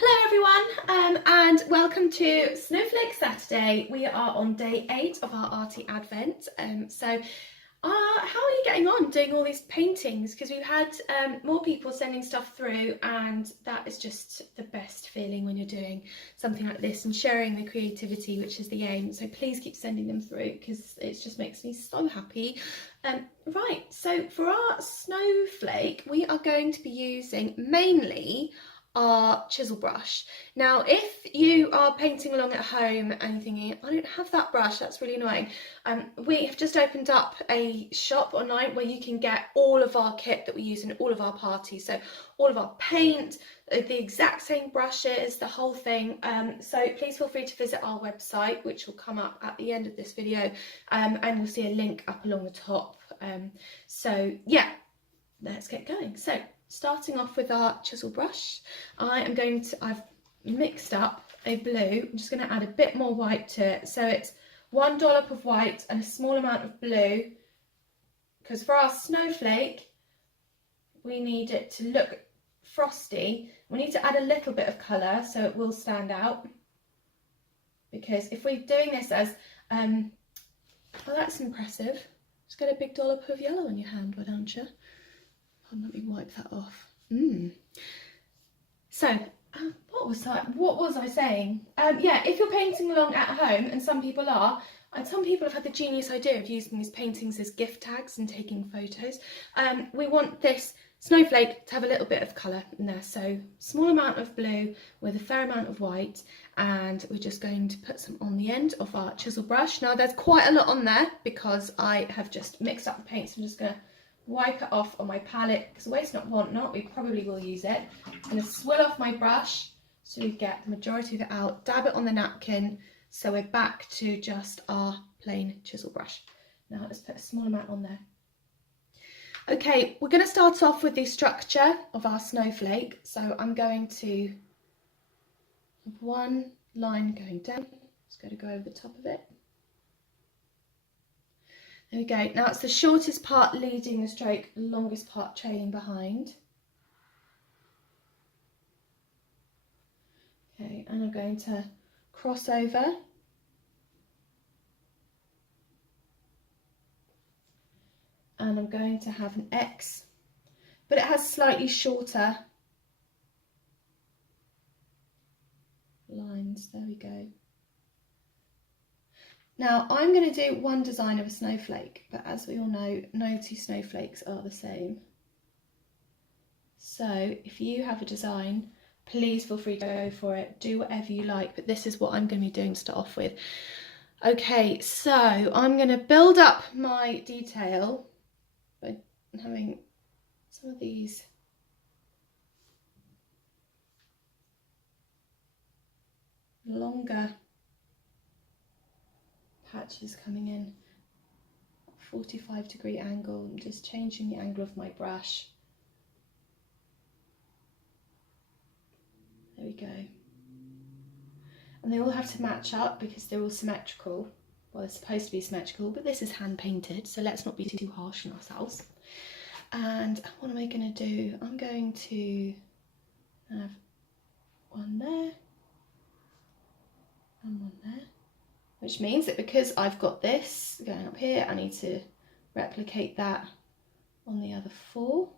Hello everyone, and welcome to Snowflake Saturday. We are on day 8 of our Arty Advent. How are you getting on doing all these paintings? Because we've had more people sending stuff through, and that is just the best feeling when you're doing something like this and sharing the creativity, which is the aim. So please keep sending them through because it just makes me so happy. Right, so for our snowflake, we are going to be using mainly our chisel brush. Now, if you are painting along at home and you're thinking, I don't have that brush, that's really annoying, we have just opened up a shop online where you can get all of our kit that we use in all of our parties. So all of our paint, the exact same brushes, the whole thing. So please feel free to visit our website, which will come up at the end of this video, and you'll see a link up along the top. So yeah, let's get going. So starting off with our chisel brush, I've mixed up a blue. I'm just going to add a bit more white to it. So it's 1 dollop of white and a small amount of blue, because for our snowflake, we need it to look frosty. We need to add a little bit of colour so it will stand out. Because if we're doing this as, oh, that's impressive. Just get a big dollop of yellow on your hand, why don't you? Let me wipe that off. So, what was I saying? Yeah, if you're painting along at home, and some people are, and some people have had the genius idea of using these paintings as gift tags and taking photos, we want this snowflake to have a little bit of colour in there. So, small amount of blue with a fair amount of white, and we're just going to put some on the end of our chisel brush. Now, there's quite a lot on there because I have just mixed up the paints. I'm just going to wipe it off on my palette, because waste not, want not, we probably will use it. I'm going to swill off my brush so we get the majority of it out, dab it on the napkin, so we're back to just our plain chisel brush. Now let's put a small amount on there. Okay, we're going to start off with the structure of our snowflake. So I'm going to have one line going down, just going to go over the top of it. There we go. Now it's the shortest part leading the stroke, the longest part trailing behind. Okay, and I'm going to cross over. And I'm going to have an X, but it has slightly shorter lines. There we go. Now I'm going to do one design of a snowflake, but as we all know, no two snowflakes are the same. So if you have a design, please feel free to go for it. Do whatever you like, but this is what I'm going to be doing to start off with. Okay, so I'm going to build up my detail by having some of these longer patches coming in, 45-degree angle. I'm just changing the angle of my brush. There we go. And they all have to match up because they're all symmetrical. Well, they're supposed to be symmetrical, but this is hand painted, so let's not be too harsh on ourselves. And what am I going to do? I'm going to have one there and one there. Which means that because I've got this going up here, I need to replicate that on the other 4.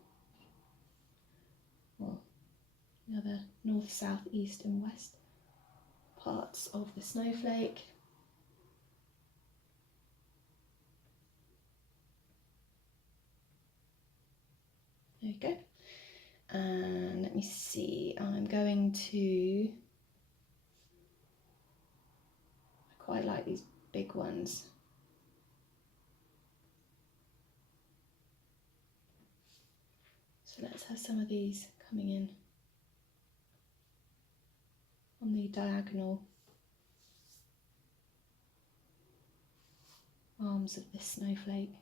Well, the other north, south, east and west parts of the snowflake. There we go. And let me see, I'm going to, I like these big ones. So let's have some of these coming in on the diagonal arms of this snowflake.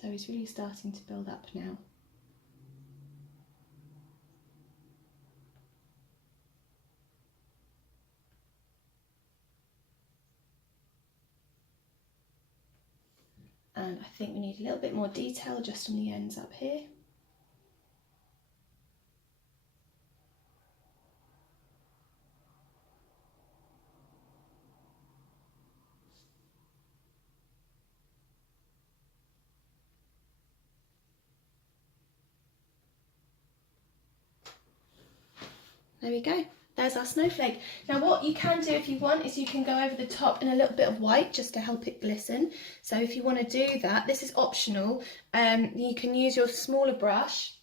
So he's really starting to build up now. And I think we need a little bit more detail just on the ends up here. There we go. There's our snowflake. Now what you can do if you want is you can go over the top in a little bit of white just to help it glisten. So if you want to do that, this is optional. You can use your smaller brush.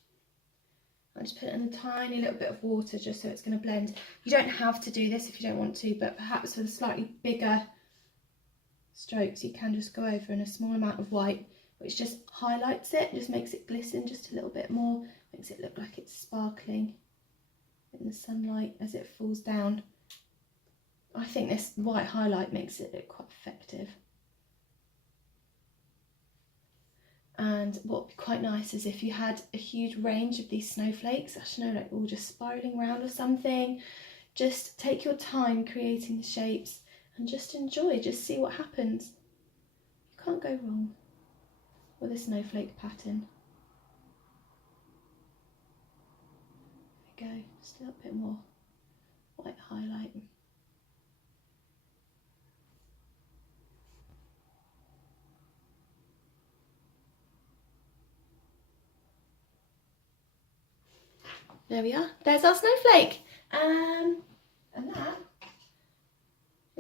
I'll just put it in a tiny little bit of water just so it's going to blend. You don't have to do this if you don't want to, but perhaps with a slightly bigger strokes you can just go over in a small amount of white, which just highlights it, just makes it glisten just a little bit more, makes it look like it's sparkling in the sunlight as it falls down. I think this white highlight makes it look quite effective. And what would be quite nice is if you had a huge range of these snowflakes, I don't know, like all just spiralling around or something. Just take your time creating the shapes and just enjoy, just see what happens. You can't go wrong with a snowflake pattern. There we go, just a little bit more white highlight. There we are, there's our snowflake. And that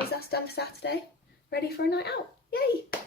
is us done for Saturday, ready for a night out. Yay!